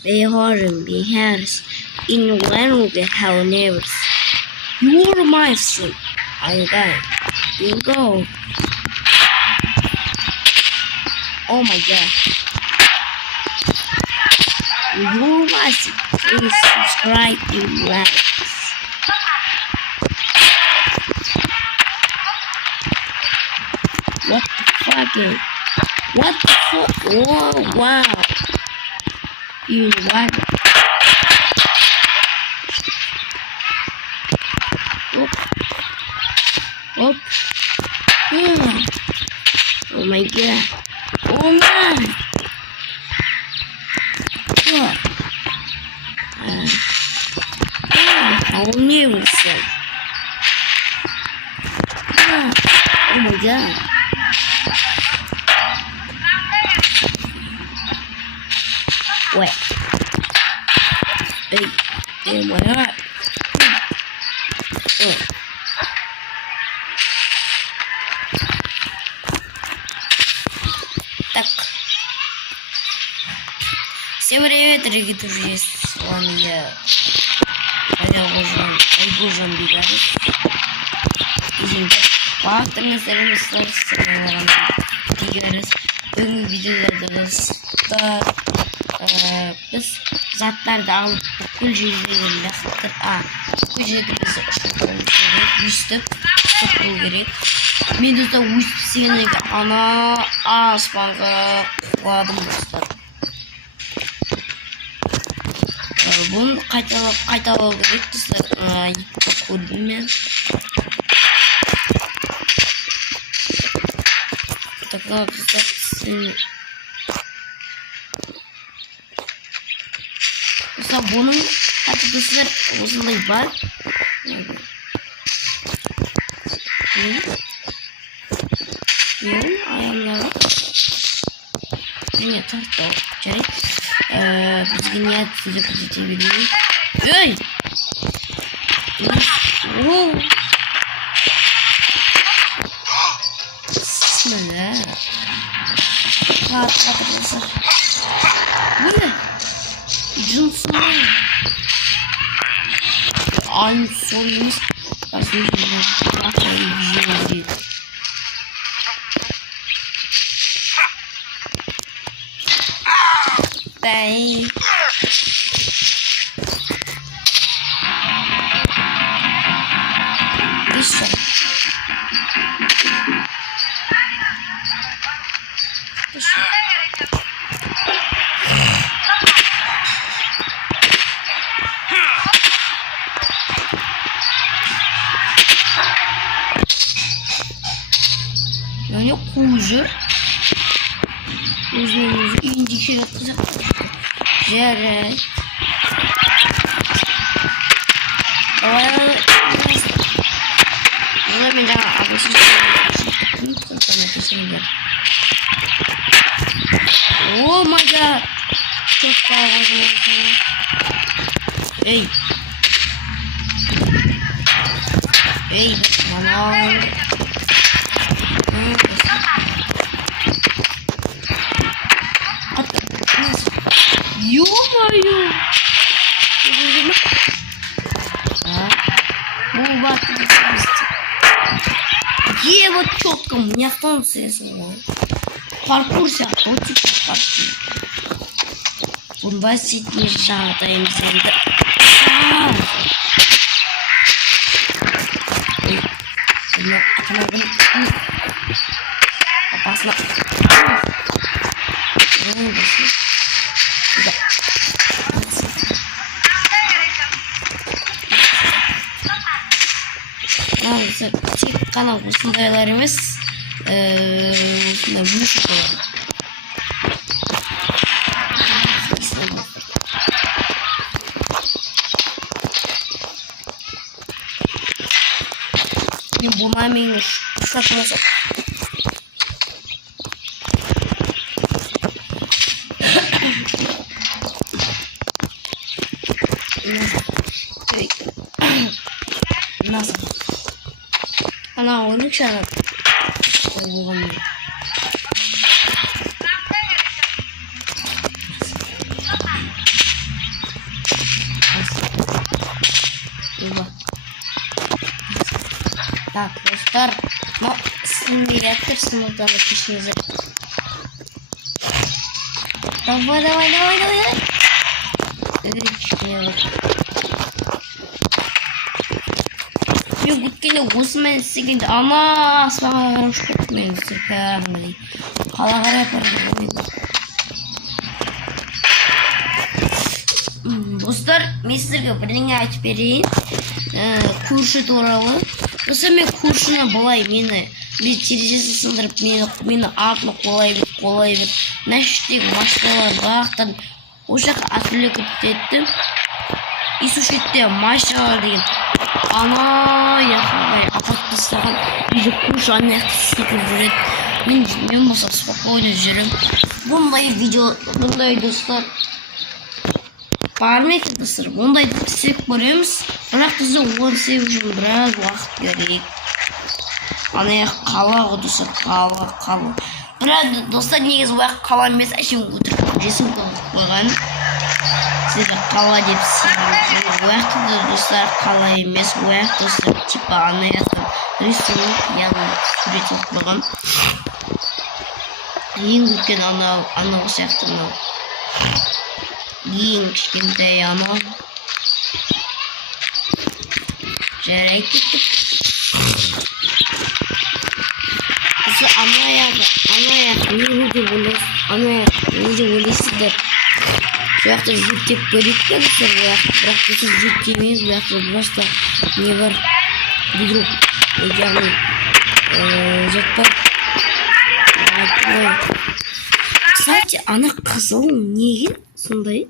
Be Hornby Harris in Lenwood Hell Neighbors. You're my son. I die. You go. Oh my god. You're my son. Please subscribe and like. What the fuck? What the fuck? Whoa, wow. You what? Oh, yeah. Oh my god. Oh man. Yeah. I'll never say. Yeah. Oh my god. Wait. Hey, why not? Oh. Так. Всем привет, дорогие друзья, с вами я Айгужан Бигали. Şimdi baktığınız üzere gidiyoruz. Bugün videolarımızda biz zatlarda alıp okul biz üstü okul gerek. Menüde üst seni ana aspaga koydum dostlar. Bunu qaytalab gerek dostlar. Yetib koydum ben. Такого обязательно. Bunun arkadaşlar uzunluğu var. Ayağımlar. Ne tahta gerek. Biz yine size pozitifliği. Hey! Oh! Bismillah. Arkadaşlar. Bu ne? Johnson. Aynı sonumuz. Bye. İşte. Yani kuzu uzun indikçe kızak yere oh my god, çok fazla. Hey, hey, bana. Ё-моё! Bu baktı ye вот четко, у меня станция самого. Паркур yaptı, o tip parkur. Bunu basit bir şartayım sende. Bunu atamadım. Kapasla. Maalesef tek kanal sundaylarımız büyük olan. Bu mami'nin şakması. Nasıl? Ana onu çağır. Так, достар. Но симулятор сынудан өтішіңізі. Давай. Мен өткенде осымен істегенде ана аспанға қарап ұшып кеттім мен кәдімгідей. Қала қарай апарып достар, мен сіздерге бірдеңе айтып берейін. Көрші туралы. Достар, мен көршіні былай мені терезесін сындырып, мені артына қолай бер. Мәшіштегі машиналар бақтан осы жаққа атырылып кеттім. И сушетте машиналар деген ана яққа апарып тастаған. Үйде көрші ана яқты секіріп жүреді. Мен болса спокойно жүрем. Бұндай достар бар ма екен достар? Ондайды істеп көреміз. Бірақ бізде оны істеу үшін біраз уақыт керек. Ана яқ қала ғой достар, қала. Бірақ достар негізі уақыт қала емес, әшейін өтірік жесін қойған. Сіздерге қала деп сенемін. Уақыты достар қала емес, уақыт достар типа ана яқтан рисунок, яғни сурет қойған. Ең үлкен анау сияқты мынау. Ең кішкентай анау. Жарай кеттік. Осы ана аяқ не деп ойлайсыздар? Бұл жақта жүктеп көрейік пе достар? Бірақ біз жүктемейміз, бұл жақта просто не бар? Бедрук, яғни жатпар. Кстати, ана қызыл неге сондай?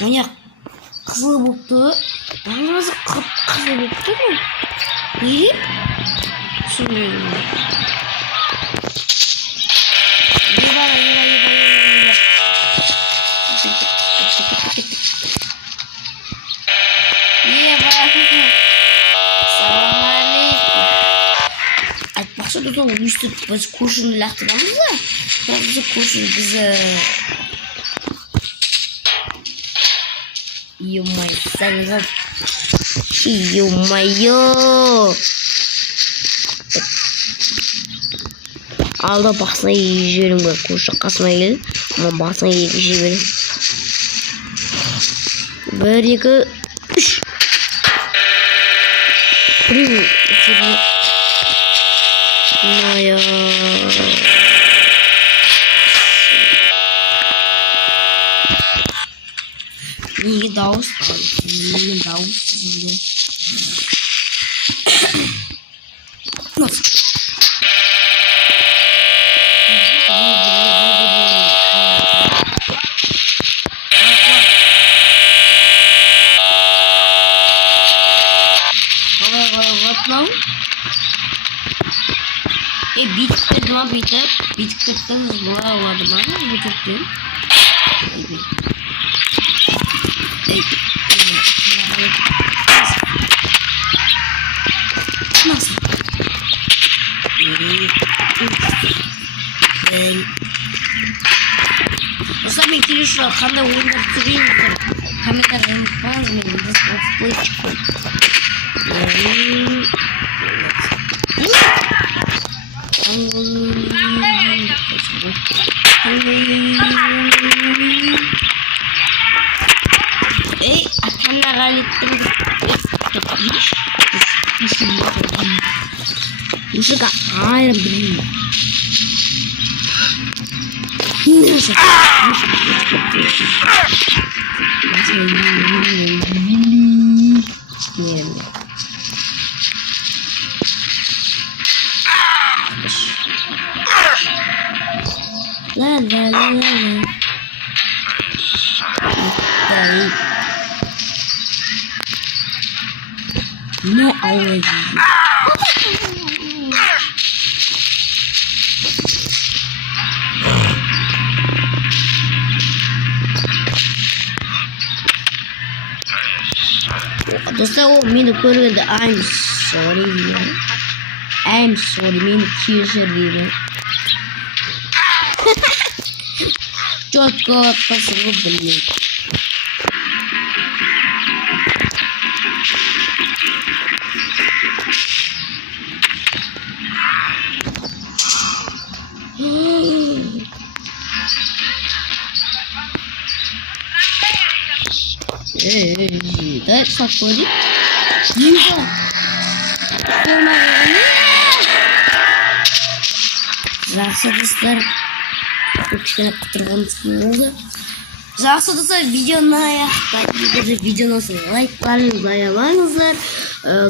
Мына қызыл болыпты. Бағанасы қызыл болыпты ғой. Неге? Сондай. Айтпақшы достар, өйстіп біз көршіні лақтырамыз ба? Бірақ бізді көршіні бізді... Ё-моё! Алда бақсына егі жіберім ғой, көрші қасыма келді. Ama бақсына егі жіберім. 1, 2, 3. Блин, моя... Неге дауыс? Неге дауыс? Биткоин была ладно, биткоин. Сами интересно, когда умер тренер, комментарий пазмин, всплывчику. Эй, akan nagalitin musuh ka ayam beli No, already. Dostlar o meni ko'rganda I'm sorry meni kechirdim. Четко посылку блин. Да, подходит. Тихо. Жақсы достар. Кішкене құтырғанымыз болды. Жақсы достар, видеоны аяқтайды. Видеоны лайктарыңызды аямаңыздар.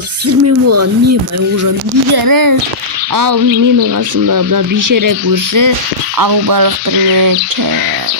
Сіздермен болған не байғұжан бигеріс. Ал менің қасымда бейшара көрші Ақбалықтың